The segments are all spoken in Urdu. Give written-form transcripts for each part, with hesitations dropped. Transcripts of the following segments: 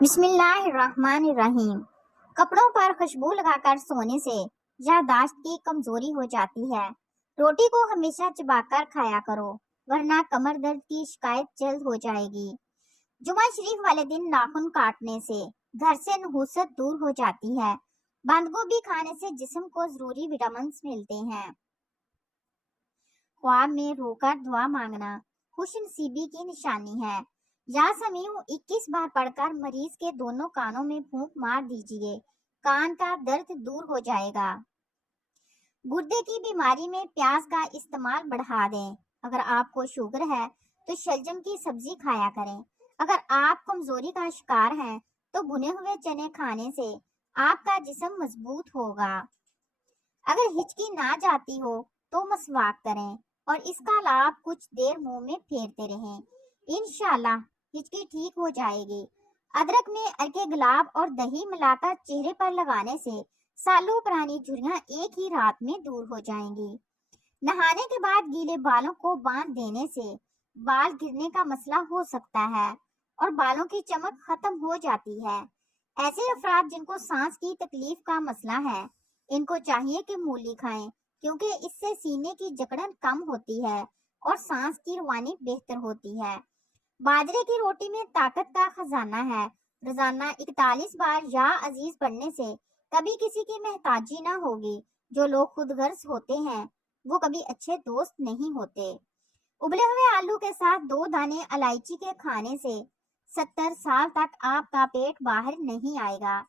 بسم اللہ الرحمن الرحیم۔ کپڑوں پر خوشبو لگا کر سونے سے یادداشت کی کمزوری ہو جاتی ہے۔ روٹی کو ہمیشہ چبا کر کھایا کرو ورنہ کمر درد کی شکایت جلد ہو جائے گی۔ جمعہ شریف والے دن ناخن کاٹنے سے گھر سے نحوست دور ہو جاتی ہے۔ بند گوبھی کھانے سے جسم کو ضروری وٹامنز ملتے ہیں۔ خواب میں رو کر دعا مانگنا خوش نصیبی کی نشانی ہے۔ یا سمیع 21 بار پڑھ کر مریض کے دونوں کانوں میں پھونک مار دیجئے، کان کا درد دور ہو جائے گا۔ گردے کی بیماری میں پیاز کا استعمال بڑھا دیں۔ اگر آپ کو شوگر ہے تو شلجم کی سبزی کھایا کریں۔ اگر آپ کمزوری کا شکار ہیں تو بھنے ہوئے چنے کھانے سے آپ کا جسم مضبوط ہوگا۔ اگر ہچکی نہ جاتی ہو تو مسواک کریں اور اس کا لعاب کچھ دیر منہ میں پھیرتے رہیں۔ انشاءاللہ ہچکی ٹھیک ہو جائے گی۔ ادرک میں ارک گلاب اور دہی ملا کر چہرے پر لگانے سے سالوں پرانی جھریاں ایک ہی رات میں دور ہو جائیں گی۔ نہانے کے بعد گیلے بالوں کو باندھ دینے سے بال گرنے کا مسئلہ ہو سکتا ہے اور بالوں کی چمک ختم ہو جاتی ہے۔ ایسے افراد جن کو سانس کی تکلیف کا مسئلہ ہے، ان کو چاہیے کہ مولی کھائیں کیونکہ اس سے سینے کی جکڑن کم ہوتی ہے اور سانس کی روانی بہتر ہوتی ہے۔ باجرے کی روٹی میں طاقت کا خزانہ ہے۔ روزانہ 41 بار یا عزیز پڑھنے سے کبھی کسی کی محتاجی نہ ہوگی۔ جو لوگ خود غرض ہوتے ہیں وہ کبھی اچھے دوست نہیں ہوتے۔ ابلے ہوئے آلو کے ساتھ 2 دانے الائچی کے کھانے سے 70 سال تک آپ کا پیٹ باہر نہیں آئے گا۔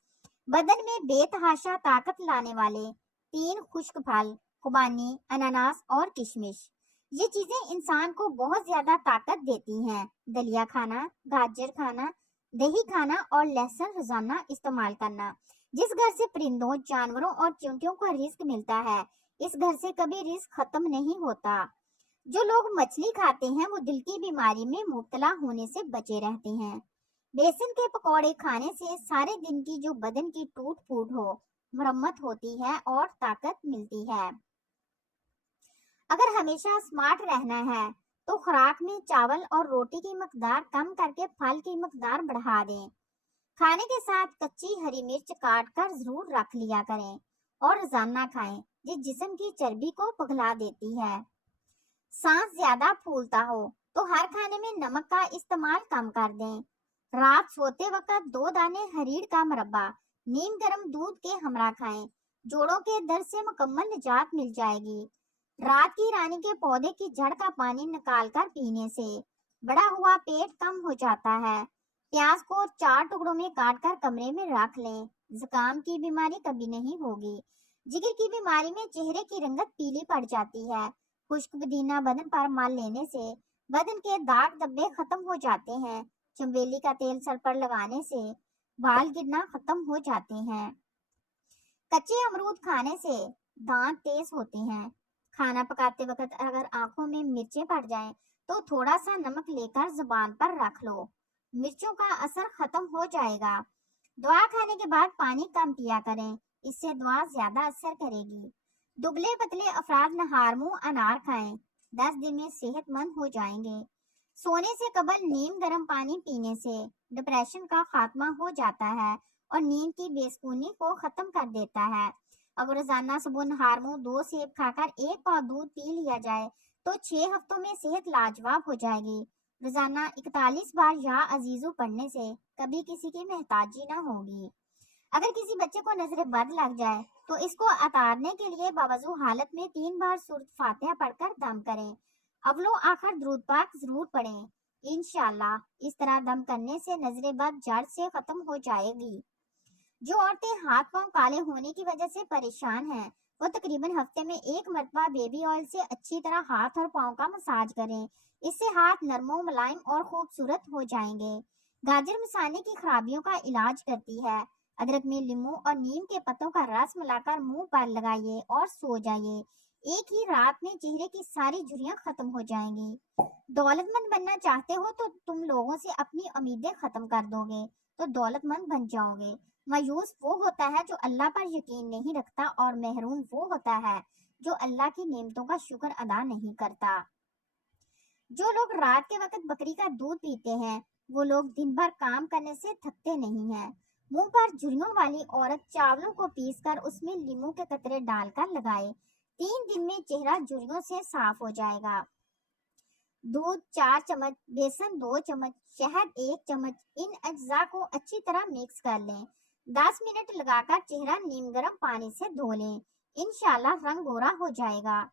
بدن میں بے تحاشا طاقت لانے والے 3 خشک پھل خوبانی، اناناس اور کشمش، یہ چیزیں انسان کو بہت زیادہ طاقت دیتی ہیں۔ دلیا کھانا، گاجر کھانا، دہی کھانا اور لہسن روزانہ استعمال کرنا۔ جس گھر سے پرندوں، جانوروں اور چیونٹیوں کو رزق ملتا ہے، اس گھر سے کبھی رزق ختم نہیں ہوتا۔ جو لوگ مچھلی کھاتے ہیں وہ دل کی بیماری میں مبتلا ہونے سے بچے رہتے ہیں۔ بیسن کے پکوڑے کھانے سے سارے دن کی جو بدن کی ٹوٹ پھوٹ ہو مرمت ہوتی ہے اور طاقت ملتی ہے۔ اگر ہمیشہ سمارٹ رہنا ہے تو خوراک میں چاول اور روٹی کی مقدار کم کر کے پھل کی مقدار بڑھا دیں۔ کھانے کے ساتھ کچی ہری مرچ کاٹ کر ضرور رکھ لیا کریں اور روزانہ کھائیں، یہ جسم کی چربی کو پگھلا دیتی ہے۔ سانس زیادہ پھولتا ہو تو ہر کھانے میں نمک کا استعمال کم کر دیں۔ رات سوتے وقت 2 دانے ہریڑ کا مربع نیم گرم دودھ کے ہمراہ کھائیں، جوڑوں کے درد سے مکمل نجات مل جائے گی۔ رات کی رانی کے پودے کی جڑ کا پانی نکال کر پینے سے بڑا ہوا پیٹ کم ہو جاتا ہے۔ پیاز کو 4 ٹکڑوں میں کاٹ کر کمرے میں رکھ لیں، زکام کی بیماری کبھی نہیں ہوگی۔ جگر کی بیماری میں چہرے کی رنگت پیلی پڑ جاتی ہے۔ خشک پودینہ بدن پر مل لینے سے بدن کے داغ دھبے ختم ہو جاتے ہیں۔ چنبیلی کا تیل سر پر لگانے سے بال گرنا ختم ہو جاتے ہیں۔ کچے امرود کھانے سے دانت تیز ہوتے ہیں۔ کھانا پکاتے وقت اگر آنکھوں میں مرچیں پڑ جائیں تو تھوڑا سا نمک لے کر زبان پر رکھ لو، مرچوں کا اثر ختم ہو جائے گا۔ دعا کھانے کے بعد پانی کم پیا کریں، اس سے دعا زیادہ اثر کرے گی۔ دبلے پتلے افراد نہار منہ انار کھائیں، 10 دن میں صحت مند ہو جائیں گے۔ سونے سے قبل نیم گرم پانی پینے سے ڈپریشن کا خاتمہ ہو جاتا ہے اور نیند کی بے سکونی کو ختم کر دیتا ہے۔ اگر روزانہ صبح نہار منہ 2 سیب کھا کر 1 پاؤ دودھ پی لیا جائے تو 6 ہفتوں میں صحت لاجواب ہو جائے گی۔ روزانہ 41 بار یا عزیزو پڑھنے سے کبھی کسی کی محتاجی نہ ہوگی۔ اگر کسی بچے کو نظر بد لگ جائے تو اس کو اتارنے کے لیے باوضو حالت میں 3 بار سورۃ فاتحہ پڑھ کر دم کریں۔ اولو آخر درود پاک ضرور پڑھیں۔ انشاءاللہ اس طرح دم کرنے سے نظر بد جڑ سے ختم ہو جائے گی۔ جو عورتیں ہاتھ پاؤں کالے ہونے کی وجہ سے پریشان ہیں وہ تقریباً ہفتے میں 1 مرتبہ بیبی آئل سے اچھی طرح ہاتھ اور پاؤں کا مساج کریں، اس سے ہاتھ نرم و ملائم اور خوبصورت ہو جائیں گے۔ گاجر مثانے کی خرابیوں کا علاج کرتی ہے۔ ادرک میں لیموں اور نیم کے پتوں کا رس ملا کر منہ پر لگائیے اور سو جائیے، ایک ہی رات میں چہرے کی ساری جھریاں ختم ہو جائیں گی۔ دولت مند بننا چاہتے ہو تو تم لوگوں سے اپنی امیدیں ختم کر دو گے تو دولت مند بن جاؤ گے۔ مایوس وہ ہوتا ہے جو اللہ پر یقین نہیں رکھتا اور محروم وہ ہوتا ہے جو اللہ کی نعمتوں کا شکر ادا نہیں کرتا۔ جو لوگ رات کے وقت بکری کا دودھ پیتے ہیں وہ لوگ دن بھر کام کرنے سے تھکتے نہیں ہیں۔ منہ پر جھریوں والی عورت چاولوں کو پیس کر اس میں لیموں کے قطرے ڈال کر لگائے، 3 دن میں چہرہ جھریوں سے صاف ہو جائے گا۔ دودھ 4 چمچ، بیسن 2 چمچ، شہد 1 چمچ، ان اجزاء کو اچھی طرح مکس کر لیں۔ 10 منٹ لگا کر چہرہ نیم گرم پانی سے دھو لیں، انشاءاللہ رنگ گورا ہو جائے گا۔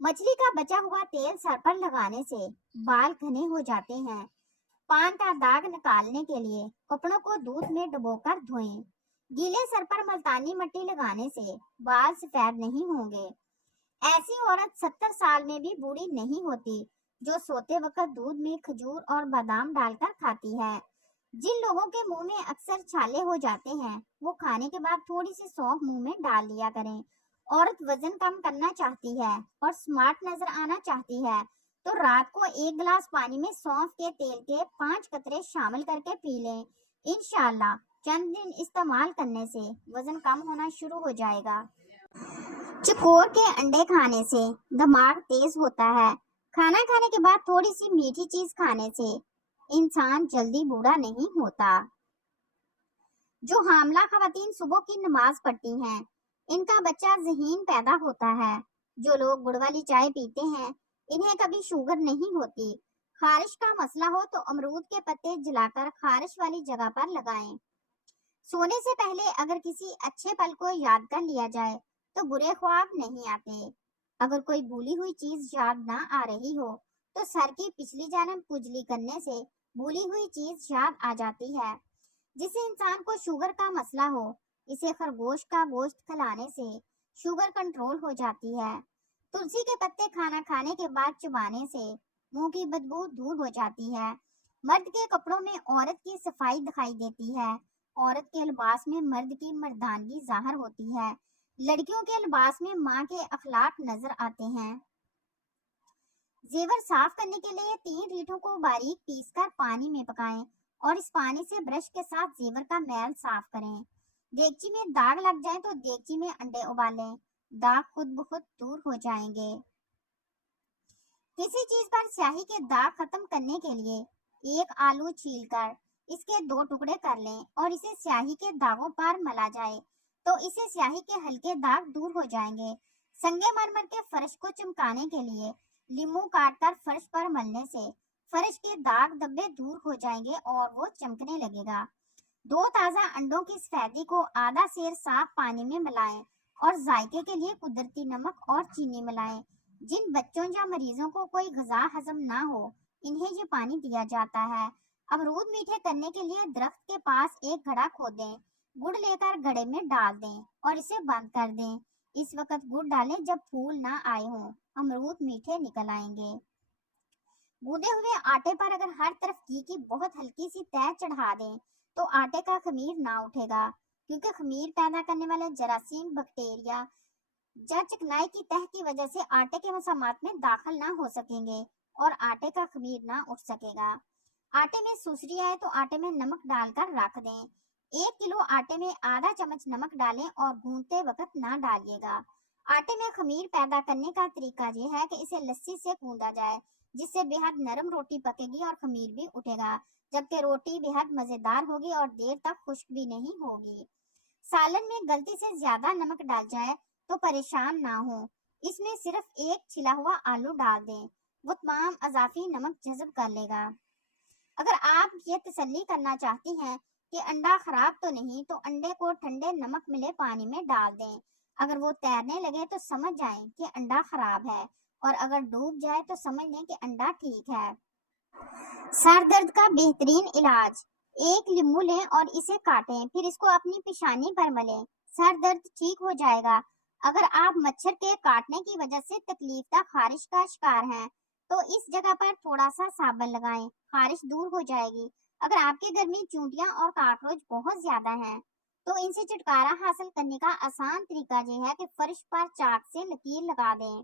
مچھلی کا بچا ہوا تیل سر پر لگانے سے بال گھنے ہو جاتے ہیں۔ پان کا داغ نکالنے کے لیے کپڑوں کو دودھ میں ڈبو کر دھوئیں۔ گیلے سر پر ملتانی مٹی لگانے سے بال سفید نہیں ہوں گے۔ ایسی عورت 70 سال میں بھی بوڑھی نہیں ہوتی جو سوتے وقت دودھ میں کھجور اور بادام ڈال کر کھاتی ہے۔ جن لوگوں کے منہ میں اکثر چھالے ہو جاتے ہیں وہ کھانے کے بعد تھوڑی سی سونف منہ میں ڈال لیا کریں۔ عورت وزن کم کرنا چاہتی ہے اور سمارٹ نظر آنا چاہتی ہے تو رات کو 1 گلاس پانی میں سونف کے تیل کے 5 قطرے شامل کر کے پی لیں، انشاءاللہ چند دن استعمال کرنے سے وزن کم ہونا شروع ہو جائے گا۔ چکور کے انڈے کھانے سے دماغ تیز ہوتا ہے۔ کھانا کھانے کے بعد تھوڑی سی میٹھی چیز کھانے سے انسان جلدی بوڑھا نہیں ہوتا۔ جو حاملہ خواتین صبح کی نماز پڑھتی ہیں ان کا بچہ ذہین پیدا ہوتا ہے۔ جو لوگ گڑ والی چائے پیتے ہیں انہیں کبھی شوگر نہیں ہوتی۔ خارش کا مسئلہ ہو تو امرود کے پتے جلا کر خارش والی جگہ پر لگائیں۔ سونے سے پہلے اگر کسی اچھے پل کو یاد کر لیا جائے تو برے خواب نہیں آتے۔ اگر کوئی بھولی ہوئی چیز یاد نہ آ رہی ہو تو سر کی پچھلی جانب کجلی کرنے سے بھولی ہوئی چیز یاد آ جاتی ہے۔ جسے انسان کو شوگر کا مسئلہ ہو اسے خرگوش کا گوشت کھلانے سے شوگر کنٹرول ہو جاتی ہے۔ تلسی کے پتے کھانا کھانے کے بعد چبانے سے منہ کی بدبو دور ہو جاتی ہے۔ مرد کے کپڑوں میں عورت کی صفائی دکھائی دیتی ہے۔ عورت کے لباس میں مرد کی مردانگی ظاہر ہوتی ہے۔ لڑکیوں کے لباس میں ماں کے اخلاق نظر آتے ہیں۔ زیور صاف کرنے کے لیے 3 ریٹھوں کو باریک پیس کر پانی میں پکائیں اور اس پانی سے برش کے ساتھ زیور کا میل صاف کریں۔ دیگچی میں داغ لگ جائیں تو دیگچی میں انڈے ابالیں، داغ خود بخود دور ہو جائیں گے۔ کسی چیز پر سیاہی کے داغ ختم کرنے کے لیے 1 آلو چھیل کر اس کے 2 ٹکڑے کر لیں اور اسے سیاہی کے داغوں پر ملا جائے تو اسے سیاہی کے ہلکے داغ دور ہو جائیں گے۔ سنگے مرمر کے فرش کو چمکانے کے لیے لیموں کاٹ کر فرش پر ملنے سے فرش کے داغ دبے دور ہو جائیں گے اور وہ چمکنے لگے گا۔ 2 تازہ انڈوں کی سفیدی کو آدھا سیر صاف پانی میں ملائیں اور ذائقے کے لیے قدرتی نمک اور چینی ملائیں۔ جن بچوں یا مریضوں کو کوئی غذا ہضم نہ ہو انہیں یہ پانی دیا جاتا ہے۔ امرود میٹھے کرنے کے لیے درخت کے پاس ایک گھڑا کھودیں، گڑ لے کر گھڑے میں ڈال دیں اور اسے بند کر دیں۔ اس وقت گڑ ڈالیں جب پھول نہ آئے ہوں، امرود میٹھے نکل آئیں گے۔ گوندے ہوئے آٹے پر اگر ہر طرف گھی کی بہت ہلکی سی تہ چڑھا دیں تو آٹے کا خمیر نہ اٹھے گا، کیونکہ خمیر پیدا کرنے والے جراثیم بیکٹیریا یا چکنائی کی تہ کی وجہ سے آٹے کے مسامات میں داخل نہ ہو سکیں گے اور آٹے کا خمیر نہ اٹھ سکے گا۔ آٹے میں سوسری آئے تو آٹے میں نمک ڈال کر رکھ دیں۔ 1 کلو آٹے میں آدھا چمچ نمک ڈالیں اور گھونتے وقت نہ ڈالیے گا۔ آٹے میں خمیر پیدا کرنے کا طریقہ یہ ہے کہ اسے لسی سے گوندا جائے جس سے بے حد نرم روٹی پکے گی اور خمیر بھی اٹھے گا، جبکہ روٹی بے حد مزیدار ہوگی اور دیر تک خشک بھی نہیں ہوگی۔ سالن میں غلطی سے زیادہ نمک ڈال جائے تو پریشان نہ ہوں، اس میں صرف 1 چھلا ہوا آلو ڈال دیں، وہ تمام اضافی نمک جذب کر لے گا۔ اگر آپ یہ تسلی کرنا چاہتی ہیں کہ انڈا خراب تو نہیں تو انڈے کو ٹھنڈے نمک ملے پانی میں ڈال دیں۔ اگر وہ تیرنے لگے تو سمجھ جائیں کہ انڈا خراب ہے اور اگر ڈوب جائے تو سمجھ لیں کہ انڈا ٹھیک ہے۔ سر درد کا بہترین علاج: 1 لیمو لیں اور اسے کاٹیں، پھر اس کو اپنی پیشانی پر ملیں، سر درد ٹھیک ہو جائے گا۔ اگر آپ مچھر کے کاٹنے کی وجہ سے تکلیف دہ خارش کا شکار ہیں تو اس جگہ پر تھوڑا سا صابن لگائیں، خارش دور ہو جائے گی۔ اگر آپ کے گھر میں چونٹیاں اور کاکروچ بہت زیادہ ہیں تو ان سے چھٹکارا حاصل کرنے کا آسان طریقہ یہ ہے کہ فرش پر چاک سے لکیر لگا دیں۔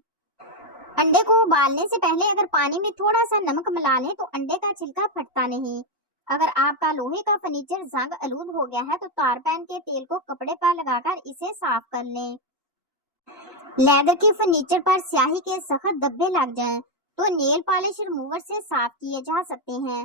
انڈے کو ابالنے سے پہلے اگر پانی میں تھوڑا سا نمک ملا لیں تو انڈے کا چھلکا پھٹتا نہیں۔ اگر آپ کا لوہے کا فرنیچر زنگ آلود ہو گیا ہے تو تارپین کے تیل کو کپڑے پر لگا کر اسے صاف کر لیں۔ لیدر کے فرنیچر پر سیاہی کے سخت دھبے لگ جائیں تو نیل پالش ریموور سے صاف کیے جا سکتے ہیں۔